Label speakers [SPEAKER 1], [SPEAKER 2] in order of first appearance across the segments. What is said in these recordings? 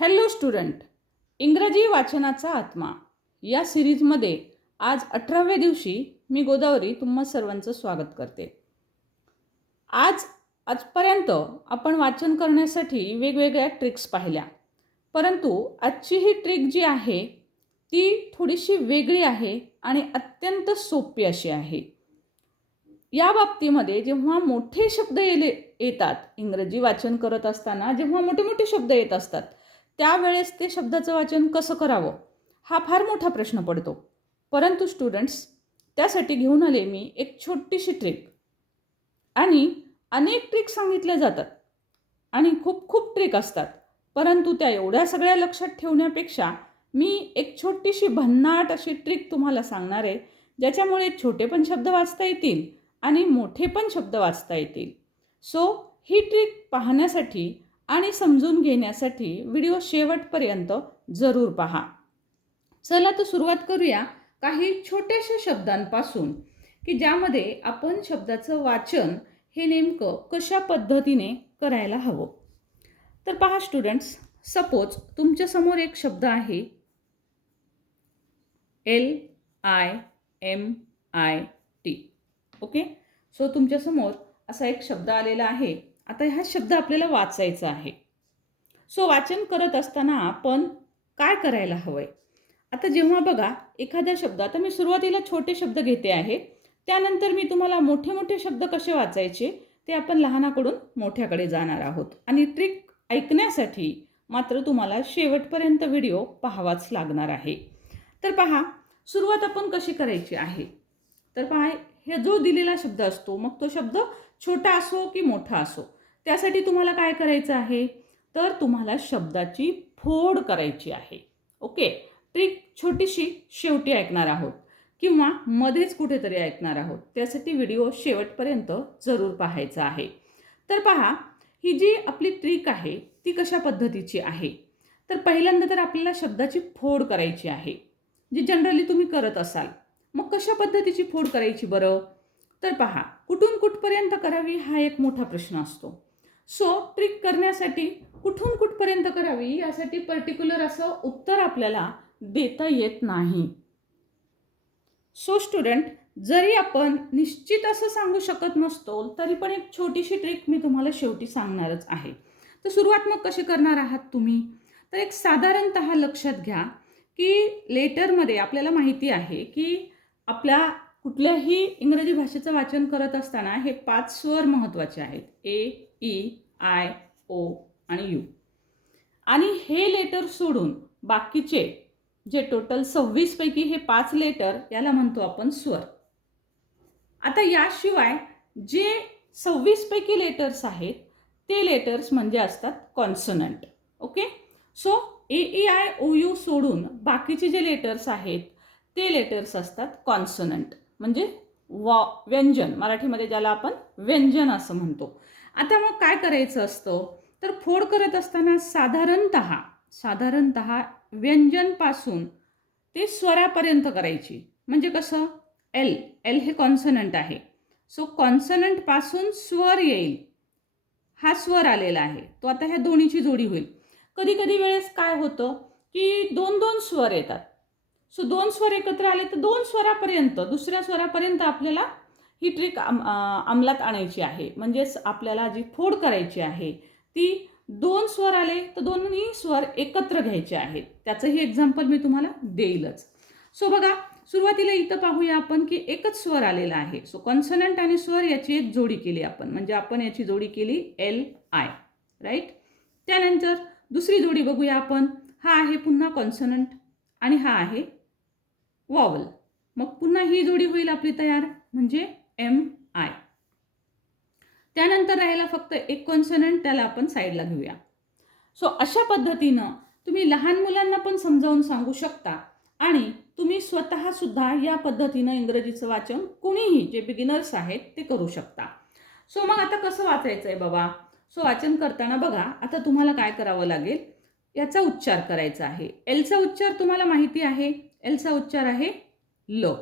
[SPEAKER 1] Hello student इंग्रजी वाचनाचा आत्मा. या सिरीजमध्ये आज अठराव्या दिवशी मी गोदावरी तुम्हा सर्वांचं स्वागत करते. आज आजपर्यंत आपण वाचन करण्यासाठी वेगवेगळ्या ट्रिक्स पाहिल्या. परंतु आजची ही ट्रिक जी आहे ती थोडीशी वेगळी आहे आणि अत्यंत सोपी अशी आहे. या बाबतीमध्ये जेव्हा मोठे शब्द येले येतात इंग्रजी वाचन करत असताना जेव्हा मोठे मोठे शब्द येत असतात त्यावेळेस ते शब्दाचं वाचन कसं करावं? हा फार मोठा प्रश्न पडतो. परंतु स्टुडंट्स त्यासाठी घेऊन आले मी एक छोटीशी ट्रिक आणि अनेक ट्रिक सांगितल्या जातात. आणि खूप खूप ट्रिक असतात. परंतु त्या एवढ्या सगळ्या लक्षात ठेवण्यापेक्षा मी एक छोटीशी भन्नाट अशी ट्रिक तुम्हाला सांगणार आहे ज्याच्यामुळे छोटे पण शब्द वाचता येतील आणि मोठे पण शब्द वाचता येतील. सो ही ट्रिक पाहण्यासाठी आणि समजून घेण्यासाठी व्हिडिओ शेवटपर्यंत जरूर पहा. चला तर सुरुवात करूया काही छोट्याशा शब्दांपासून की ज्यामध्ये आपण शब्दाचं वाचन हे नेमकं कशा पद्धतीने करायला हवं. तर पहा स्टुडंट्स सपोज तुमच्यासमोर एक शब्द आहे. L I M I T okay so तुमच्यासमोर असा एक शब्द आलेला आहे. आता हा शब्द आपल्याला वाचायचा आहे. सो वाचन करत असताना आपण काय करायला हवं आहे आता जेव्हा बघा एखाद्या शब्द आता मी सुरुवातीला छोटे शब्द घेते आहे. त्यानंतर मी तुम्हाला मोठे मोठे शब्द कसे वाचायचे ते आपण लहानाकडून मोठ्याकडे जाणार आहोत. आणि ट्रिक ऐकण्यासाठी मात्र तुम्हाला शेवटपर्यंत व्हिडिओ पाहावाच लागणार आहे. तर पहा सुरुवात आपण कशी करायची आहे? तर पहा हे जो दिलेला शब्द असतो मग तो शब्द छोटा असो की मोठा असो. त्यासाठी तुम्हाला काय करायचं आहे? तर तुम्हाला शब्दाची फोड करायची आहे. ओके? ट्रिक छोटीशी शेवटी ऐकणार आहोत. किंवा मध्येच कुठेतरी ऐकणार आहोत. त्यासाठी व्हिडिओ शेवटपर्यंत जरूर पाहायचा आहे. तर पहा ही जी आपली ट्रिक आहे ती कशा पद्धतीची आहे? तर पहिल्यांदा तर आपल्याला शब्दाची फोड करायची आहे. जी जनरली तुम्ही करत असाल. मग कशा पद्धतीची फोड करायची बरं? तर पहा कुठून कुठपर्यंत करावी हा एक मोठा प्रश्न असतो. सो ट्रिक करण्यासाठी कुठून कुठपर्यंत करावी यासाठी पर्टिक्युलर असं उत्तर आपल्याला देता येत नाही. सो स्टुडंट जरी आपण निश्चित असं सांगू शकत नसतो तरी पण एक छोटीशी ट्रिक मी तुम्हाला शेवटी सांगणारच आहे. तर सुरुवात मग कशी करणार आहात तुम्ही? तर एक साधारणत लक्षात घ्या की लेटरमध्ये आपल्याला माहिती आहे की आपल्या कुठल्याही इंग्रजी भाषेचं वाचन करत असताना हे पाच स्वर महत्त्वाचे आहेत. ए ई आय ओ आणि यू आणि हे लेटर सोडून बाकीचे जे टोटल सव्वीसपैकी हे पाच लेटर याला म्हणतो आपण स्वर. आता याशिवाय जे सव्वीसपैकी लेटर्स आहेत ते लेटर्स म्हणजे असतात consonant okay so A E I O U सोडून बाकीचे जे लेटर्स आहेत ते लेटर्स असतात कॉन्सनंट म्हणजे वा व्यंजन. मराठीमध्ये ज्याला आपण व्यंजन असं म्हणतो. आता मग काय करायचं असतं? तर फोड करत असताना साधारणत साधारणत व्यंजनपासून ते स्वरापर्यंत करायची. म्हणजे कसं? एल एल हे कॉन्सनंट आहे. सो कॉन्सनंटपासून स्वर येईल. हा स्वर आलेला आहे. तो आता ह्या दोन्हीची जोडी होईल. कधी कधी वेळेस काय होतं की दोन दोन स्वर येतात. सो दोन स्वर एकत्र आले तर दोन स्वरापर्यंत दुसऱ्या स्वरापर्यंत आपल्याला ही ट्रिक आम अंमलात आणायची आहे. म्हणजेच आपल्याला जी फोड करायची आहे ती दोन स्वर आले तर दोन्ही स्वर एकत्र घ्यायचे आहेत. त्याचंही एक्झाम्पल मी तुम्हाला देईलच. सो बघा सुरुवातीला इथं पाहूया आपण की एकच स्वर आलेला आहे. सो कॉन्सनंट आणि स्वर याची एक जोडी केली आपण. म्हणजे आपण याची जोडी केली एल आय राईट त्यानंतर दुसरी जोडी बघूया आपण. हा आहे पुन्हा कॉन्सनंट आणि हा आहे वॉवल मग पुन्हा ही जोडी होईल आपली तयार. म्हणजे एम आय त्यानंतर राहायला फक्त एक कॉन्सनंट त्याला आपण साईडला घेऊया. सो अशा पद्धतीनं तुम्ही लहान मुलांना पण समजावून सांगू शकता आणि तुम्ही स्वतःसुद्धा या पद्धतीनं इंग्रजीचं वाचन कुणीही जे बिगिनर्स आहेत ते करू शकता. सो मग आता कसं वाचायचं आहे बाबा? सो वाचन करताना बघा आता तुम्हाला काय करावं लागेल? याचा उच्चार करायचा आहे. एलचा उच्चार तुम्हाला माहिती आहे? एलचा उच्चार आहे ल.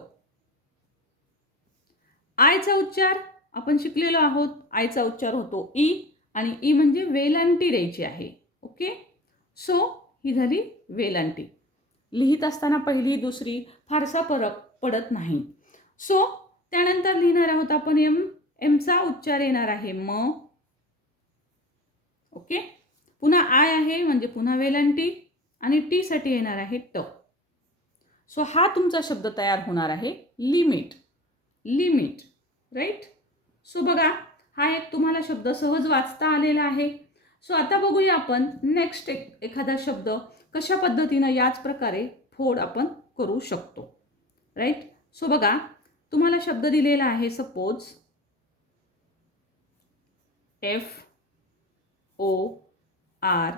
[SPEAKER 1] आयचा उच्चार आपण शिकलेलो आहोत आयचा उच्चार होतो ई आणि ई म्हणजे वेलांटी द्यायची आहे. ओके? सो ही झाली वेलांटी. लिहित असताना पहिली दुसरी फारसा फरक पडत नाही. सो त्यानंतर लिहिणार आहोत आपण एम एमचा उच्चार येणार आहे म. ओके? पुन्हा आय आहे म्हणजे पुन्हा वेलांटी आणि टीसाठी येणार आहे ट. सो हा तुमचा शब्द तयार होणार आहे लिमिट. लिमिट राईट सो बघा हा एक तुम्हाला शब्द सहज वाचता आलेला आहे. सो आता बघूया आपण नेक्स्ट एक एखादा शब्द कशा पद्धतीनं याच प्रकारे फोड आपण करू शकतो राईट सो बघा तुम्हाला शब्द दिलेला आहे suppose F O R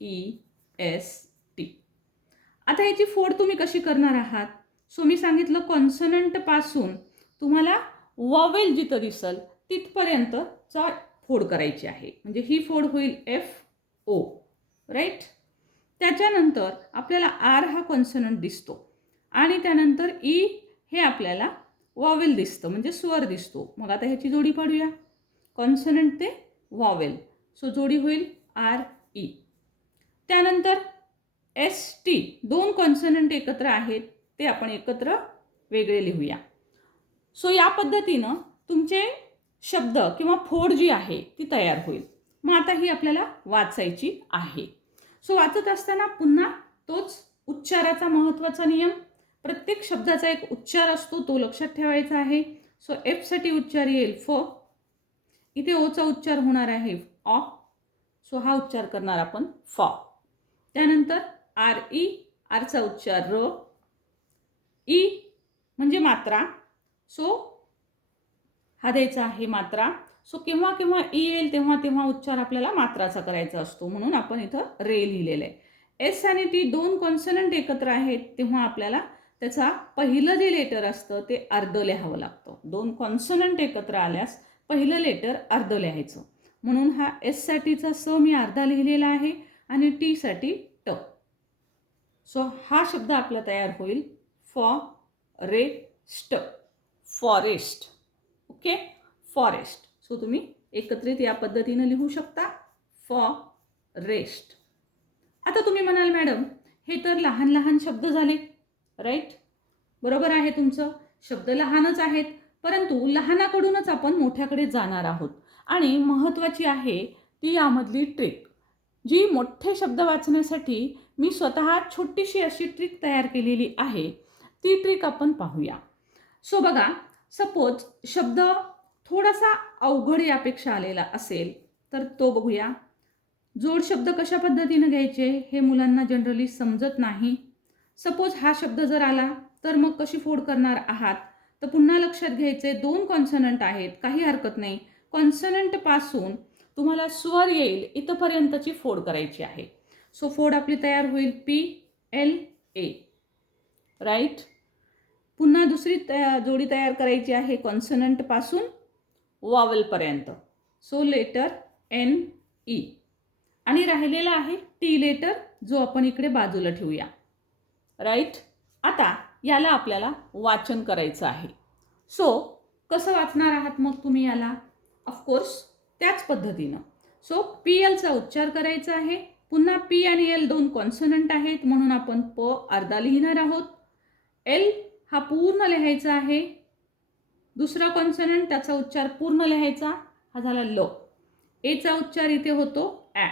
[SPEAKER 1] E S T आता याची फोड तुम्ही कशी करणार आहात? सो मी सांगितलं कॉन्सनंटपासून तुम्हाला वॉवेल जिथं दिसल तिथपर्यंतचा फोड करायची आहे. म्हणजे ही फोड होईल एफ ओ राईट त्याच्यानंतर आपल्याला आर हा कॉन्सनंट दिसतो. आणि त्यानंतर ई हे आपल्याला वॉवेल दिसतं म्हणजे स्वर दिसतो. मग आता ह्याची जोडी पाडूया. कॉन्सनंट ते वॉवेल. सो जोडी होईल आर ई त्यानंतर एस टी दोन कॉन्सनंट एकत्र आहेत ते आपण एकत्र वेगळे लिहूया. सो या पद्धतीनं तुमचे शब्द किंवा फोड जी आहे ती तयार होईल. मग आता ही आपल्याला वाचायची आहे. सो वाचत असताना पुन्हा तोच उच्चाराचा महत्त्वाचा नियम. प्रत्येक शब्दाचा एक उच्चार असतो तो लक्षात ठेवायचा आहे. सो एफसाठी उच्चार येईल फ इथे ओचा उच्चार होणार आहे ऑ सो हा उच्चार करणार आपण फॉ त्यानंतर आर ई आरचा उच्चार र. ई म्हणजे मात्रा. सो हा द्यायचा आहे मात्रा. सो केव्हा केव्हा ई येईल तेव्हा तेव्हा उच्चार आपल्याला मात्राचा करायचा असतो. म्हणून आपण इथं रे लिहिलेलं आहे. एस आणि टी दोन कॉन्सनंट एकत्र आहेत तेव्हा आपल्याला त्याचा पहिलं जे लेटर असतं ते अर्ध लिहावं लागतं. दोन कॉन्सनंट एकत्र आल्यास पहिलं लेटर अर्ध लिहायचं. म्हणून हा एससाठीचा स मी अर्धा लिहिलेला आहे आणि टीसाठी ट. सो हा शब्द आपला तयार होईल. फॉ रे स्ट फॉरेस्ट. ओके? फॉरेस्ट. सो तुम्ही एकत्रित या पद्धतीनं लिहू शकता. फॉरेस्ट. आता तुम्ही म्हणाल मॅडम हे तर लहान लहान शब्द झाले. राईट बरोबर आहे तुमचं. शब्द लहानच आहेत परंतु लहानाकडूनच आपण मोठ्याकडे जाणार आहोत. आणि महत्त्वाची आहे ती यामधली ट्रिक जी मोठे शब्द वाचण्यासाठी मी स्वतः छोटीशी अशी ट्रिक तयार केलेली आहे ती ट्रिक आपण पाहूया. सो बघा सपोज शब्द थोडासा अवघड यापेक्षा आलेला असेल तर तो बघूया. जोड शब्द कशा पद्धतीनं घ्यायचे हे मुलांना जनरली समजत नाही. सपोज हा शब्द जर आला तर मग कशी फोड करणार आहात? तर पुन्हा लक्षात घ्यायचे दोन कॉन्सनंट आहेत काही हरकत नाही. कॉन्सनंटपासून तुम्हाला स्वर येईल इथंपर्यंतची फोड करायची आहे. सो फोड आपली तयार होईल पी एल ए राईट पुन्हा दुसरी तया जोडी तयार करायची आहे कॉन्सनंटपासून वॉवलपर्यंत सो लेटर एन ई. आणि राहिलेला आहे टी लेटर जो आपण इकडे बाजूला ठेवूया. राईट? आता याला आपल्याला वाचन करायचं आहे. सो कसं वाचणार आहात मग तुम्ही याला? ऑफकोर्स त्याच पद्धतीनं. सो पी एलचा उच्चार करायचा आहे. पुन्हा पी आणि एल दोन कॉन्सनंट आहेत म्हणून आपण प अर्धा लिहिणार आहोत. एल हा पूर्ण लिहायचा आहे. दुसरा कॉन्सनंट त्याचा उच्चार पूर्ण लिहायचा हा झाला ल. एचा उच्चार इथे होतो ॲ.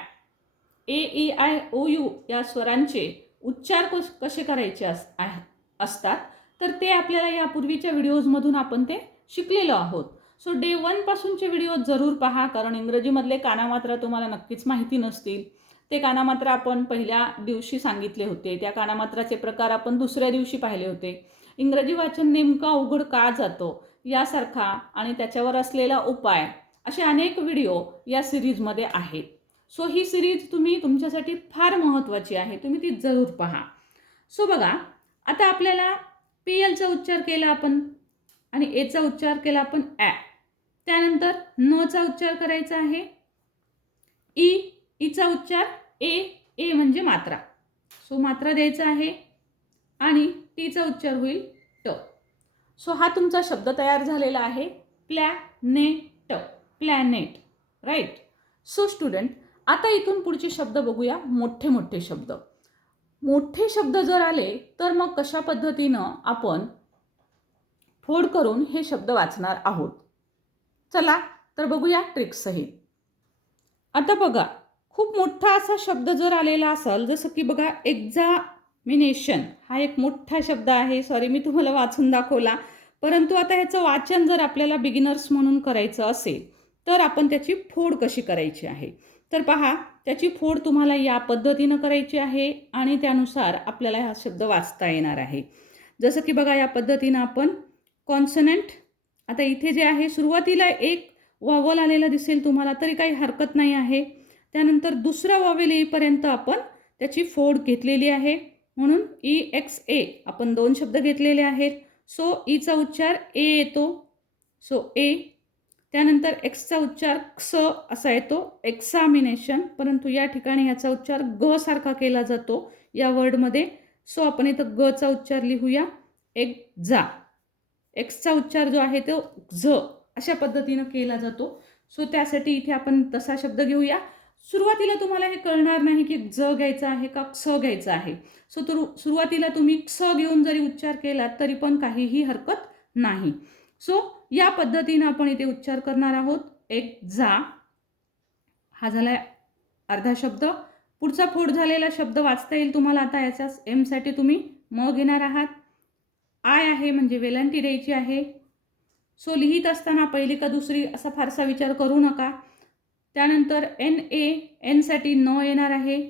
[SPEAKER 1] A E I O U या स्वरांचे उच्चार कस कसे करायचे अस आहे- असतात. तर ते आपल्याला यापूर्वीच्या व्हिडिओजमधून आपण ते शिकलेलो आहोत. सो डे वनपासूनचे व्हिडिओ जरूर पहा कारण इंग्रजीमधले कानामात्रा तुम्हाला नक्कीच माहिती नसतील. ते कानामात्रा आपण पहिल्या दिवशी सांगितले होते. त्या कानामात्राचे प्रकार आपण दुसऱ्या दिवशी पाहिले होते. इंग्रजी वाचन नेमकं अवघड का जातो यासारखा आणि त्याच्यावर असलेला उपाय असे अनेक व्हिडिओ या सिरीजमध्ये आहेत. सो ही सिरीज तुम्ही तुमच्यासाठी फार महत्त्वाची आहे. तुम्ही ती जरूर पहा. सो बघा आता आपल्याला पी एलचा उच्चार केला आपण आणि एचा उच्चार केला आपण ॲ त्यानंतर नचा उच्चार करायचा आहे. E, e ई ईचा उच्चार ए ए म्हणजे मात्रा. सो मात्रा द्यायचा आहे आणि टीचा उच्चार होईल ट. सो हा तुमचा शब्द तयार झालेला आहे. Planet. Planet. Right so student आता इथून पुढचे शब्द बघूया. मोठे मोठे शब्द. मोठे शब्द जर आले तर मग कशा पद्धतीनं आपण फोड करून हे शब्द वाचणार आहोत? चला तर बघूया ट्रिक्ससहित आता बघा खूप मोठा असा शब्द जर आलेला असाल जसं की बघा एक्झामिनेशन हा एक मोठा शब्द आहे. सॉरी मी तुम्हाला वाचून दाखवला. परंतु आता ह्याचं वाचन जर आपल्याला बिगिनर्स म्हणून करायचं असेल तर आपण त्याची फोड कशी करायची आहे? तर पहा त्याची फोड तुम्हाला या पद्धतीनं करायची आहे आणि त्यानुसार आपल्याला हा शब्द वाचता येणार आहे. जसं की बघा या पद्धतीनं आपण कॉन्सनंट आता इथे जे आहे सुरुवातीला एक वॉवल आलेला दिसेल तुम्हाला तरी काही हरकत नाही आहे. त्यानंतर दुसरा वॉवेल येईपर्यंत आपण त्याची फोड घेतलेली आहे. म्हणून ई एक्स ए आपण दोन शब्द घेतलेले आहेत. सो ईचा e उच्चार ए येतो. सो ए त्यानंतर एक्सचा उच्चार क्स असा येतो. एक्सामिनेशन परंतु या ठिकाणी ह्याचा उच्चार ग सारखा केला जातो या वर्डमध्ये सो आपण इथं गचा उच्चार लिहूया. एक जा एक्सचा उच्चार जो आहे तो झ अशा पद्धतीनं केला जातो. सो त्यासाठी इथे आपण तसा शब्द घेऊया. सुरुवातीला तुम्हाला हे कळणार नाही की ज घ्यायचा आहे का क्स घ्यायचा आहे. सो तर सुरुवातीला तुम्ही क्स घेऊन जरी उच्चार केलात तरी पण काहीही हरकत नाही. सो या पद्धतीनं आपण इथे उच्चार करणार आहोत. एक जा. हा झाला अर्धा शब्द. पुढचा फोड झालेला शब्द वाचता येईल तुम्हाला आता. याच्या एमसाठी तुम्ही म घेणार आहात. आय आहे म्हणजे वेलांटी द्यायची आहे. सो लिहित असताना पहिली का दुसरी असा फारसा विचार करू नका. त्यानंतर एन ए एनसाठी न येणार आहे.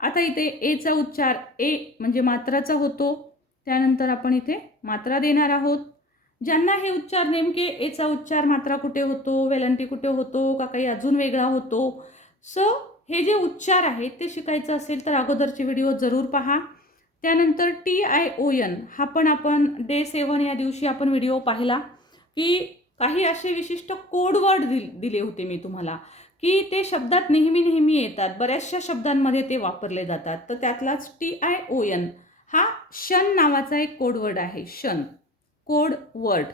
[SPEAKER 1] आता इथे एचा उच्चार ए म्हणजे मात्राचा होतो. त्यानंतर आपण इथे मात्रा देणार आहोत. ज्यांना हे उच्चार नेमके एचा उच्चार मात्रा कुठे होतो वेलंटी कुठे होतो का काही अजून वेगळा होतो. सो हे जे उच्चार आहेत ते शिकायचं असेल तर अगोदरचे व्हिडिओ जरूर पहा. त्यानंतर टी आय ओ एन हा पण आपण डे सेवन या दिवशी आपण व्हिडिओ पाहिला की काही असे विशिष्ट कोडवर्ड दिल दिले होते मी तुम्हाला. की ते शब्दात नेहमी नेहमी येतात. बऱ्याचशा शब्दांमध्ये ते वापरले जातात. तर त्यातलाच टी आय ओ एन हा शन नावाचा एक कोडवर्ड आहे. शन. कोड वर्ड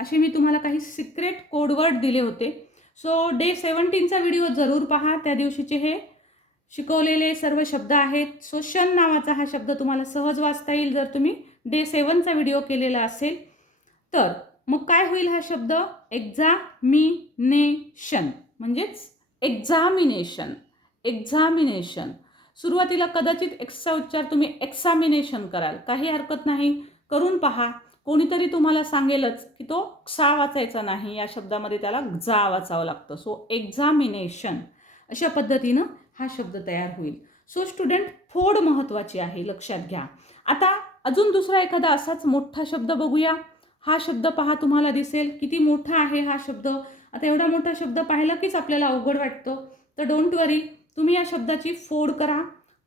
[SPEAKER 1] असे मी तुम्हाला काही सिक्रेट कोडवर्ड दिले होते. सो डे सेवन्टीनचा व्हिडिओ जरूर पहा. त्या दिवशीचे हे शिकवलेले सर्व शब्द आहेत. सो शन नावाचा हा शब्द तुम्हाला सहज वाचता येईल जर तुम्ही डे सेवनचा व्हिडिओ केलेला असेल. तर मग काय होईल हा शब्द? एक्झामिनेशन म्हणजेच एक्झामिनेशन एक्झामिनेशन सुरुवातीला कदाचित एक्सचा उच्चार तुम्ही एक्झामिनेशन कराल. काही हरकत नाही. करून पहा. कोणीतरी तुम्हाला सांगेलच की तो क्सा वाचायचा नाही. या शब्दामध्ये त्याला जा वाचावं लागतं. सो एक्झामिनेशन अशा पद्धतीनं हा शब्द तयार होईल. सो स्टुडंट फोड महत्त्वाची आहे. लक्षात घ्या. आता अजून दुसरा एखादा असाच मोठा शब्द बघूया. हा शब्द पहा तुम्हाला दिसेल. किती मोठा आहे हा शब्द? आता एवढा मोठा शब्द पाहिला कीच आपल्याला अवघड वाटतो? तर डोंट वरी तुम्ही या शब्दाची फोड करा.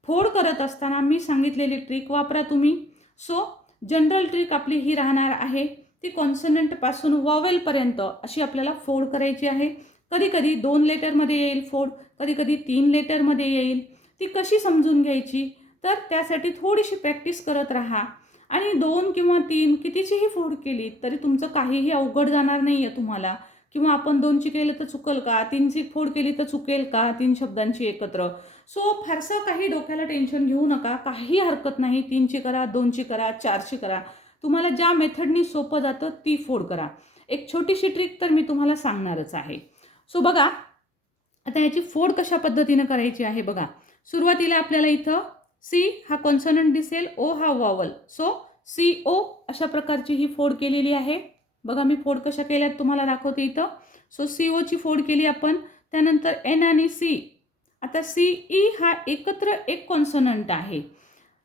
[SPEAKER 1] फोड करत असताना मी सांगितलेली ट्रिक वापरा तुम्ही. सो जनरल ट्रिक आपली ही राहणार आहे. ती कॉन्सनंटपासून वॉवेलपर्यंत अशी आपल्याला फोड करायची आहे. कधी कधी दोन लेटरमध्ये येईल फोड कधी कधी तीन लेटरमध्ये येईल. ती कशी समजून घ्यायची? तर त्यासाठी थोडीशी प्रॅक्टिस करत राहा. आणि दोन किंवा तीन कितीचीही फोड केली तरी तुमचं काहीही अवघड जाणार नाही आहे तुम्हाला. किंवा आपण दोनची केलं तर चुकल का? तीनची फोड केली तर चुकेल का? तीन शब्दांची एकत्र. सो फारसं काही डोक्याला टेन्शन घेऊ नका. काही हरकत नाही. तीनची करा दोनची करा चारची करा. तुम्हाला ज्या मेथडनी सोपं जातं ती फोड करा. एक छोटीशी ट्रिक तर मी तुम्हाला सांगणारच आहे. सो बघा आता ह्याची फोड कशा पद्धतीनं करायची आहे बघा. सुरुवातीला आपल्याला इथं सी हा कॉन्सनंट दिसेल ओ हा वॉवल सो सी ओ अशा प्रकारची ही फोड केलेली आहे. बघा मी फोड कशा केल्यात तुम्हाला दाखवते इथं. सो सी ओची फोड केली आपण. त्यानंतर एन आणि सी आता सी ई e हा एकत्र एक कॉन्सनंट आहे.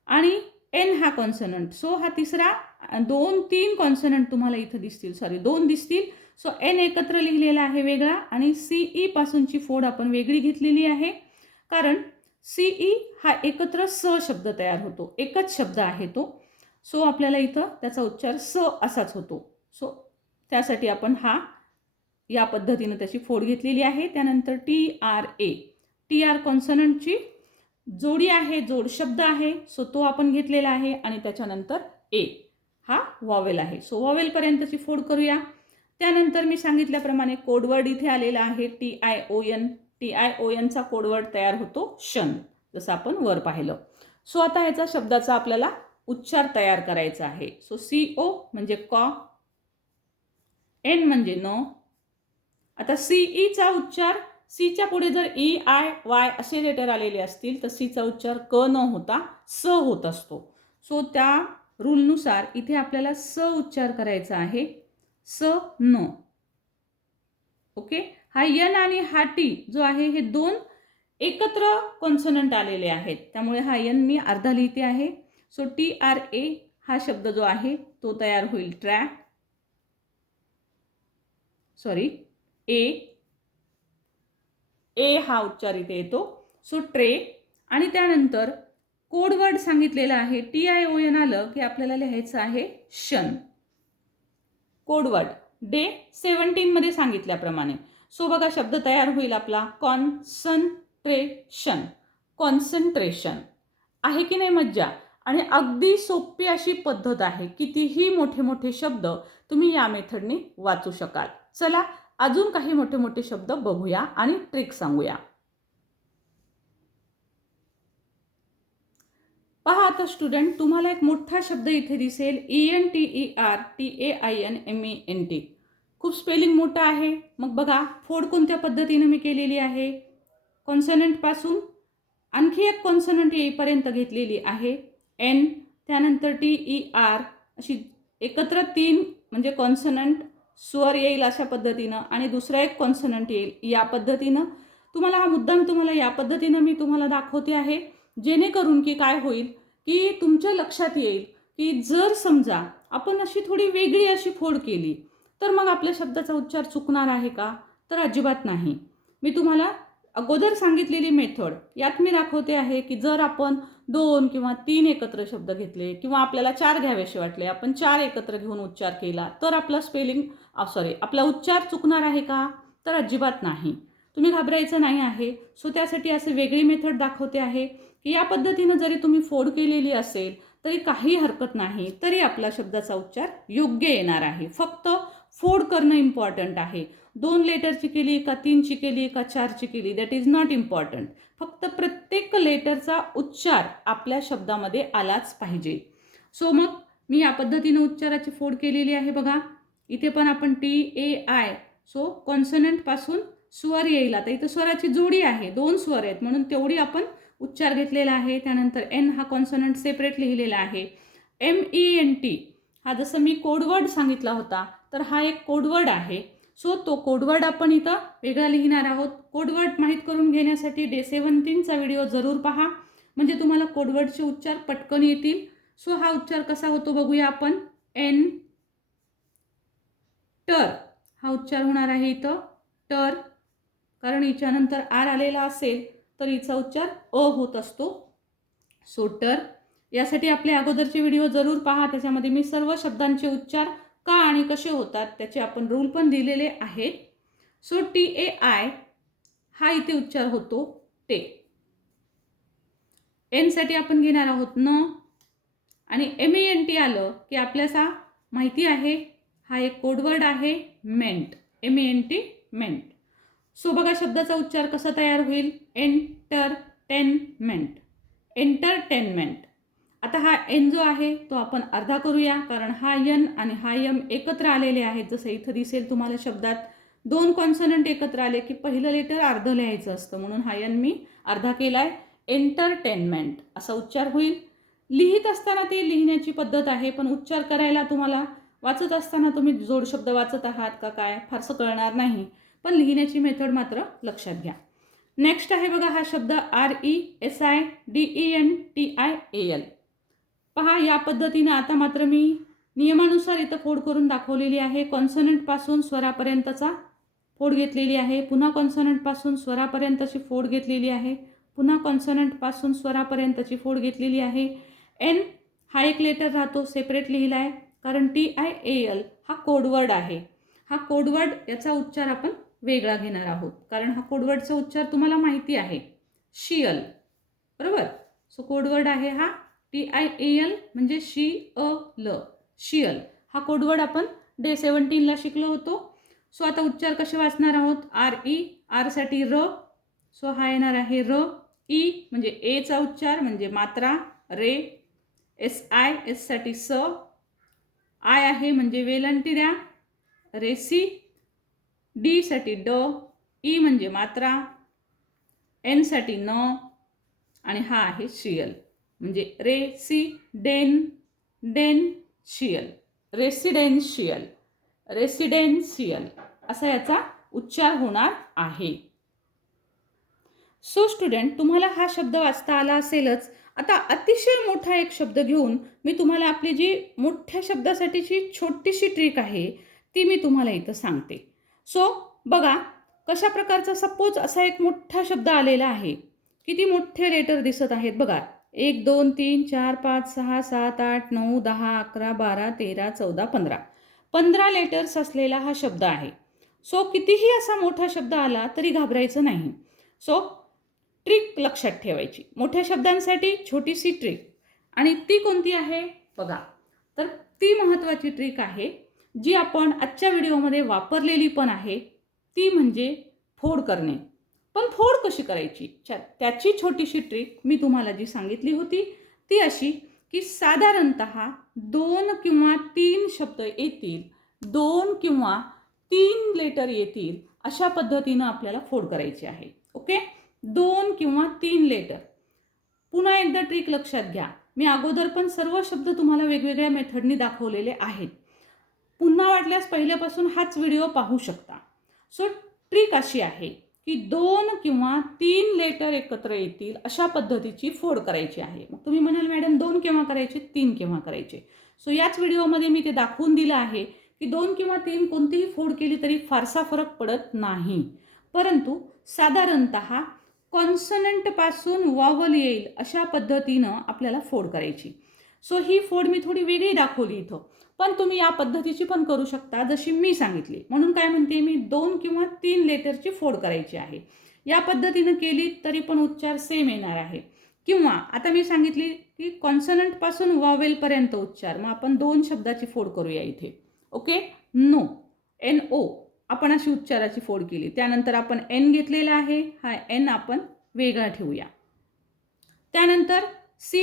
[SPEAKER 1] आणि एन हा कॉन्सनंट सो हा तिसरा दोन तीन कॉन्सनंट तुम्हाला इथं दिसतील. सॉरी दोन दिसतील. सो एन एकत्र लिहिलेला आहे वेगळा आणि सी ई e पासूनची फोड आपण वेगळी घेतलेली आहे. कारण सीई e हा एकत्र स शब्द तयार होतो. एकच शब्द आहे तो. सो आपल्याला इथं त्याचा उच्चार स असाच होतो. सो त्यासाठी आपण हा या पद्धतीनं त्याची फोड घेतलेली आहे. त्यानंतर T R A T R कॉन्सनंटची जोडी आहे जोड शब्द आहे. सो तो आपण घेतलेला आहे आणि त्याच्यानंतर ए हा वॉवेल आहे. सो वॉवेलपर्यंतची फोड करूया. त्यानंतर मी सांगितल्याप्रमाणे कोडवर्ड इथे आलेला आहे. T I O N T I O एनचा codeword तयार होतो शन जसं आपण वर पाहिलं. सो आता ह्याचा शब्दाचा आपल्याला उच्चार तयार करायचा आहे. सो सी ओ म्हणजे कॉ एन म्हणजे नो आता सीईचा e उच्चार सीच्या पुढे जर ई आय वाय असे लेटर आलेले असतील तर सीचा उच्चार क न होता स होत असतो. सो त्या रूलनुसार इथे आपल्याला स उच्चार करायचा आहे. स न. ओके हा यन आणि हा टी जो आहे हे दोन एकत्र कॉन्सनंट आलेले आहेत. त्यामुळे हा यन मी अर्धा लिहिते आहे. सो टी आर ए हा शब्द जो आहे तो तयार होईल. ट्रॅक सॉरी ए ए हा उच्चार इथे येतो. सो ट्रे आणि त्यानंतर कोडवर्ड सांगितलेला आहे टी आय ओ एन आलं की आपल्याला लिहायचं आहे शन. कोडवर्ड डे सेवन्टीनमध्ये सांगितल्याप्रमाणे. सो बघा शब्द तयार होईल आपला. Concentration concentration. आहे की नाही मज्जा? आणि अगदी सोपी अशी पद्धत आहे. कितीही मोठे मोठे शब्द तुम्ही या मेथडने वाचू शकाल. चला अजून काही मोठे मोठे शब्द बघूया आणि ट्रिक सांगूया. पहा आता स्टुडंट तुम्हाला एक मोठा शब्द इथे दिसेल E N T E R T A I N M E N T खूप स्पेलिंग मोठं आहे. मग बघा फोड कोणत्या पद्धतीने मी केलेली आहे? कॉन्सनंटपासून आणखी एक कॉन्सनंट येईपर्यंत घेतलेली आहे. एन त्यानंतर टी ई आर अशी एकत्र तीन म्हणजे कॉन्सनंट स्वर येईल अशा पद्धतीनं आणि दुसरा एक कॉन्सनंट येईल. या पद्धतीनं तुम्हाला हा मुद्दाम तुम्हाला या पद्धतीनं मी तुम्हाला दाखवते आहे. जेणेकरून की काय होईल? की तुमच्या लक्षात येईल की जर समजा आपण अशी थोडी वेगळी अशी फोड केली तर मग आपल्या शब्दाचा उच्चार चुकणार आहे का? तर अजिबात नाही. मी तुम्हाला अगोदर सांगितलेली मेथड यात मी दाखवते आहे की जर आपण दोन किंवा तीन एकत्र शब्द घेतले किंवा आपल्याला चार घ्यावेसे वाटले आपण चार एकत्र घेऊन उच्चार केला तर आपला स्पेलिंग सॉरी आपला उच्चार चुकणार आहे का? तर अजिबात नाही. तुम्ही घाबरायचं नाही आहे. सो त्यासाठी असे वेगळी मेथड दाखवते आहे की या पद्धतीनं जरी तुम्ही फोड केलेली असेल तरी काही हरकत नाही तरी आपला शब्दाचा उच्चार योग्य येणार आहे. फक्त फोड करणं इम्पॉर्टंट आहे. दोन लेटरची केली का तीनची केली का चारची केली दॅट इज नॉट इम्पॉर्टंट फक्त प्रत्येक लेटरचा उच्चार आपल्या शब्दामध्ये आलाच पाहिजे. सो मग मी या पद्धतीनं उच्चाराची फोड केलेली आहे बघा. इथे पण आपण टी ए आय सो कॉन्सनंटपासून स्वर येईल. आता इथं स्वराची जोडी आहे. दोन स्वर आहेत. म्हणून तेवढी आपण उच्चार घेतलेला आहे. त्यानंतर एन हा कॉन्सनंट सेपरेट लिहिलेला आहे. एम ई एन टी हा जसं मी कोडवर्ड सांगितला होता तर हा एक कोडवर्ड आहे. सो तो कोडवर्ड आपण इथं वेगळा लिहिणार आहोत. कोडवर्ड माहीत करून घेण्यासाठी डे सेवन्टीनचा व्हिडिओ जरूर पहा. म्हणजे तुम्हाला कोडवर्डचे उच्चार पटकन येतील. सो हा उच्चार कसा होतो बघूया आपण. एन टर हा उच्चार होणार आहे इथं. टर कारण हिच्यानंतर आर आलेला असेल तर हिचा उच्चार अ होत असतो. सो टर यासाठी आपले अगोदरचे व्हिडिओ जरूर पहा. त्याच्यामध्ये मी सर्व शब्दांचे उच्चार का आणि कसे होतात त्याचे आपण रूल पण दिलेले आहेत. सो टी ए आय हा इथे उच्चार होतो टे एनसाठी आपण घेणार आहोत न. आणि एम ए एन टी आलं की आपल्याला माहिती आहे हा एक कोडवर्ड आहे ment M A N T ment so बघा शब्दाचा उच्चार कसा तयार होईल? एंटरटेनमेंट एंटरटेनमेंट आता हा एन जो आहे तो आपण अर्धा करूया कारण हा यन आणि हा यम एकत्र आलेले आहेत. जसं इथं दिसेल तुम्हाला शब्दात दोन कॉन्सनंट एकत्र आले की पहिलं लेटर अर्धं लिहायचं असतं. म्हणून हा यन मी अर्धा केला आहे एंटरटेनमेंट असा उच्चार होईल. लिहित असताना ती लिहिण्याची पद्धत आहे पण उच्चार करायला तुम्हाला वाचत असताना तुम्ही जोड शब्द वाचत आहात का काय? फारसं कळणार नाही. पण लिहिण्याची मेथड मात्र लक्षात घ्या. नेक्स्ट आहे बघा हा शब्द R E S I D E N T I A L पहा या पद्धतीनं आता मात्र मी नियमानुसार इथं फोड करून दाखवलेली आहे. कॉन्सनंटपासून स्वरापर्यंतचा फोड घेतलेली आहे. पुन्हा कॉन्सनंटपासून स्वरापर्यंतची फोड घेतलेली आहे. पुन्हा कॉन्सनंटपासून स्वरापर्यंतची फोड घेतलेली आहे. एन हा एक लेटर राहतो सेपरेट लिहिला आहे कारण टी आय ए एल हा कोडवर्ड आहे. हा कोडवर्ड याचा उच्चार आपण वेगळा घेणार आहोत. कारण हा कोडवर्डचा उच्चार तुम्हाला माहिती आहे. शियल बरोबर? सो कोडवर्ड आहे हा टी आय ए एल म्हणजे शी अ ल. शियल हा कोडवर्ड आपण डे सेवन्टीनला शिकलो होतो. सो आता उच्चार कसे वाचणार आहोत? आर ई आरसाठी र. सो हा येणार आहे र. ई म्हणजे एचा उच्चार म्हणजे मात्रा रे. एस आय एससाठी स. आय आहे म्हणजे वेलंटी द्या. रेसी डीसाठी ड ई म्हणजे मात्रा एनसाठी न आणि हा आहे शियल. म्हणजे रेसी डेन डेन शियल. रेसिडेन्शियल रेसिडेन्शियल असा याचा उच्चार होणार आहे. सो स्टुडंट तुम्हाला हा शब्द वाचता आला असेलच. आता अतिशय मोठा एक शब्द घेऊन मी तुम्हाला आपली जी मोठ्या शब्दासाठीची छोटीशी ट्रिक आहे ती मी तुम्हाला इथं सांगते. सो बघा कशा प्रकारचा सपोज असा एक मोठा शब्द आलेला आहे. किती मोठे लेटर दिसत आहेत बघा. एक दोन तीन चार पाच सहा सात आठ नऊ दहा अकरा बारा तेरा चौदा पंधरा. पंधरा लेटर्स असलेला हा शब्द आहे. सो कितीही असा मोठा शब्द आला तरी घाबरायचं नाही. सो ट्रिक लक्षात ठेवायची. मोठ्या शब्दांसाठी छोटीशी ट्रिक. आणि ती कोणती आहे? बघा. तर ती महत्त्वाची ट्रिक आहे जी आपण आजच्या व्हिडिओमध्ये वापरलेली पण आहे. ती म्हणजे फोड करणे. पण फोड कशी करायची? त्याची छोटीशी ट्रिक मी तुम्हाला जी सांगितली होती ती अशी की साधारणत दोन किंवा तीन शब्द येतील दोन किंवा तीन लेटर येतील अशा पद्धतीनं आपल्याला फोड करायची आहे. ओके? दोन किंवा तीन लेटर. पुन्हा एकदा ट्रिक लक्षात घ्या. मी अगोदर पण सर्व शब्द तुम्हाला वेगवेगळ्या मेथडनी दाखवलेले आहेत. पुन्हा वाटल्यास पहिल्यापासून हाच व्हिडिओ पाहू शकता. सो ट्रिक अशी आहे की दोन किंवा तीन लेटर एकत्र येतील अशा पद्धतीची फोड करायची आहे. मग तुम्ही म्हणाल मॅडम दोन केव्हा करायचे? तीन केव्हा करायचे? सो याच व्हिडिओमध्ये मी ते दाखवून दिलं आहे की दोन किंवा तीन कोणतीही फोड केली तरी फारसा फरक पडत नाही. परंतु साधारणत कॉन्सनंटपासून वॉवल येईल अशा पद्धतीनं आपल्याला फोड करायची. सो ही फोड मी थोडी वेगळी दाखवली इथं. पण तुम्ही या पद्धतीची पण करू शकता जशी मी सांगितली. म्हणून काय म्हणते मी दोन किंवा तीन लेटरची फोड करायची आहे. या पद्धतीनं केली तरी पण उच्चार सेम येणार आहे. किंवा आता मी सांगितली की कॉन्सनंटपासून वॉवेलपर्यंत उच्चार. मग आपण दोन शब्दाची फोड करूया इथे. ओके नो आपण अशी उच्चाराची फोड केली. त्यानंतर आपण एन घेतलेला आहे. हा एन आपण वेगळा ठेवूया. त्यानंतर सी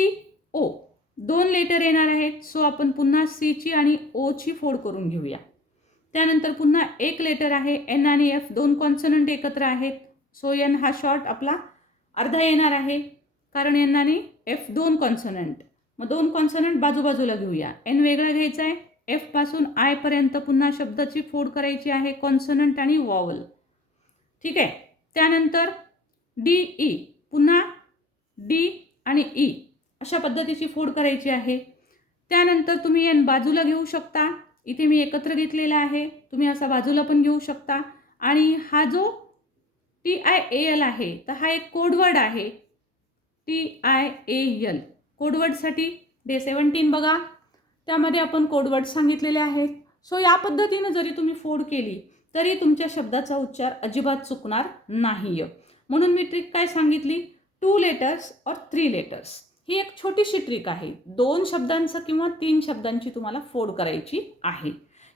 [SPEAKER 1] ओ दोन लेटर येणार आहेत. सो आपण पुन्हा सीची आणि ओची फोड करून घेऊया. त्यानंतर पुन्हा एक लेटर आहे. एन आणि एफ दोन कॉन्सनंट एकत्र आहेत. सो एन हा शॉर्ट आपला अर्धा येणार आहे. कारण एन आणि एफ दोन कॉन्सनंट मग दोन कॉन्सनंट बाजूबाजूला घेऊया. एन वेगळा घ्यायचा आहे. एफपासून आयपर्यंत पुन्हा शब्दाची फोड करायची आहे कॉन्सनंट आणि वॉवल ठीक आहे? त्यानंतर डी ई e. पुन्हा डी आणि ई अशा पद्धतीची फोड करायची आहे. त्यानंतर तुम्ही एन बाजूला घेऊ शकता. इथे मी एकत्र घेतलेला आहे. तुम्ही असा बाजूला पण घेऊ शकता. आणि हा जो टी आय ए एल आहे तर हा एक कोडवर्ड आहे. टी आय ए एल कोडवर्डसाठी डे सेवन्टीन बघा. त्यामध्ये आपण कोडवर्ड सांगितलेले आहेत. सो या पद्धतीनं जरी तुम्ही फोड केली तरी तुमच्या शब्दाचा उच्चार अजिबात चुकणार नाही म्हणून मी ट्रिक काय सांगितली? Two letters or three letters ही एक छोटीशी ट्रिक आहे. दोन शब्दांचं किंवा तीन शब्दांची तुम्हाला फोड करायची आहे.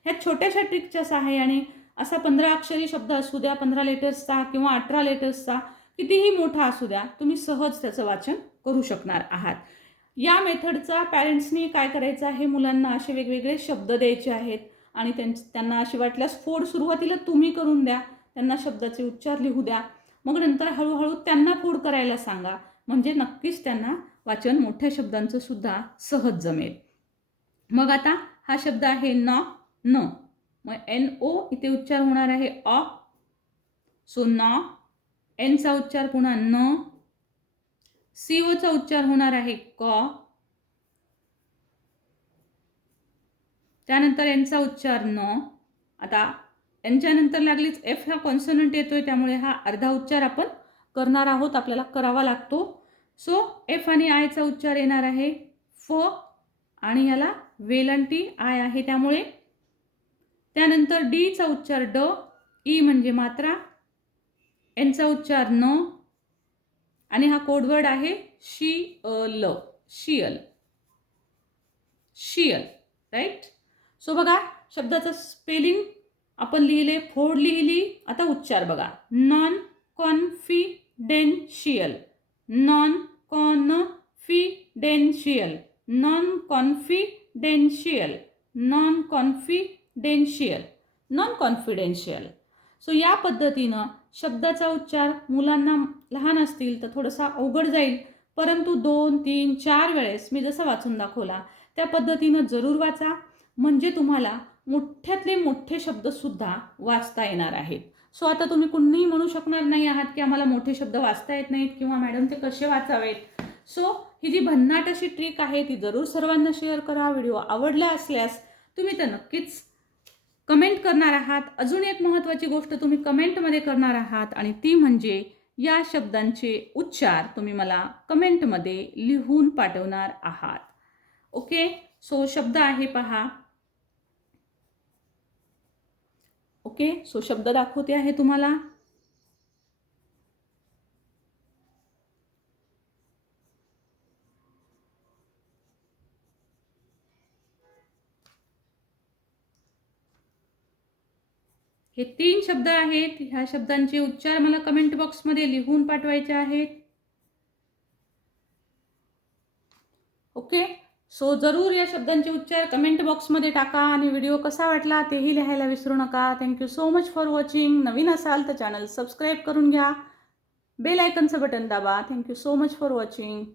[SPEAKER 1] ह्या छोट्याशा ट्रिकच्या सहाय्याने असा पंधरा अक्षरी शब्द असू द्या पंधरा लेटर्सचा किंवा अठरा लेटर्सचा कितीही मोठा असू द्या तुम्ही सहज त्याचं वाचन करू शकणार आहात. या मेथडचा पॅरेंट्सनी काय करायचं आहे? मुलांना असे वेगवेगळे शब्द द्यायचे आहेत आणि त्यां त्यांना असे वाटल्यास फोड सुरुवातीला तुम्ही करून द्या त्यांना शब्दाचे उच्चार लिहू द्या. मग नंतर हळूहळू त्यांना फोड करायला सांगा. म्हणजे नक्कीच त्यांना वाचन मोठ्या शब्दांचं सुद्धा सहज जमेल. मग आता हा शब्द आहे न न. मग एन ओ इथे उच्चार होणार आहे अ. सो न. एनचा उच्चार पुन्हा न. सी ओचा उच्चार होणार आहे क. त्यानंतर यांचा उच्चार न. आता यांच्यानंतर लागलीच एफ हा कॉन्सनंट येतोय त्यामुळे हा अर्धा उच्चार आपण करणार आहोत आपल्याला करावा लागतो. सो एफ आणि आयचा उच्चार येणार आहे फ आणि याला वेलांटी आय आहे त्यामुळे. त्यानंतर डीचा उच्चार ड ई म्हणजे मात्रा. एनचा उच्चार न. आणि हा कोडवर्ड आहे शी अ ल शियल शियल राईट सो बघा शब्दाचं स्पेलिंग आपण लिहिले फोड लिहिली आता उच्चार बघा. Non confidential non con confidential non confidential non confidential non confidential so या पद्धतीनं शब्दाचा उच्चार मुलांना लहान असतील तर थोडंसं अवघड जाईल. परंतु दोन तीन चार वेळेस मी जसं वाचून दाखवला त्या पद्धतीनं जरूर वाचा. म्हणजे तुम्हाला मोठ्यातले मोठे शब्दसुद्धा वाचता येणार आहेत. सो आता तुम्ही कुणीही म्हणू शकणार नाही आहात की आम्हाला मोठे शब्द वाचता येत नाहीत किंवा मॅडम ते कसे वाचावेत. सो ही जी भन्नाट अशी ट्रिक आहे ती जरूर सर्वांना शेअर करा. व्हिडिओ आवडला असल्यास तुम्ही तर नक्कीच कमेंट करणार आहात. अजून एक महत्त्वाची गोष्ट तुम्ही कमेंटमध्ये करणार आहात आणि ती म्हणजे या शब्दांचे उच्चार तुम्ही मला कमेंटमध्ये लिहून पाठवणार आहात. ओके? सो शब्द आहे पहा. ओके? सो शब्द दाखवते आहे तुम्हाला. हे तीन शब्द आहेत. ह्या शब्दांचे उच्चार मला कमेंट बॉक्समध्ये लिहून पाठवायचे आहेत. ओके सो जरूर या शब्दांचे उच्चार कमेंट बॉक्समध्ये टाका आणि व्हिडिओ कसा वाटला तेही लिहायला विसरू नका. Thank you so much for watching नवीन असाल तर चॅनल सबस्क्राईब करून घ्या. बेल आयकनचं बटन दाबा. Thank you so much for watching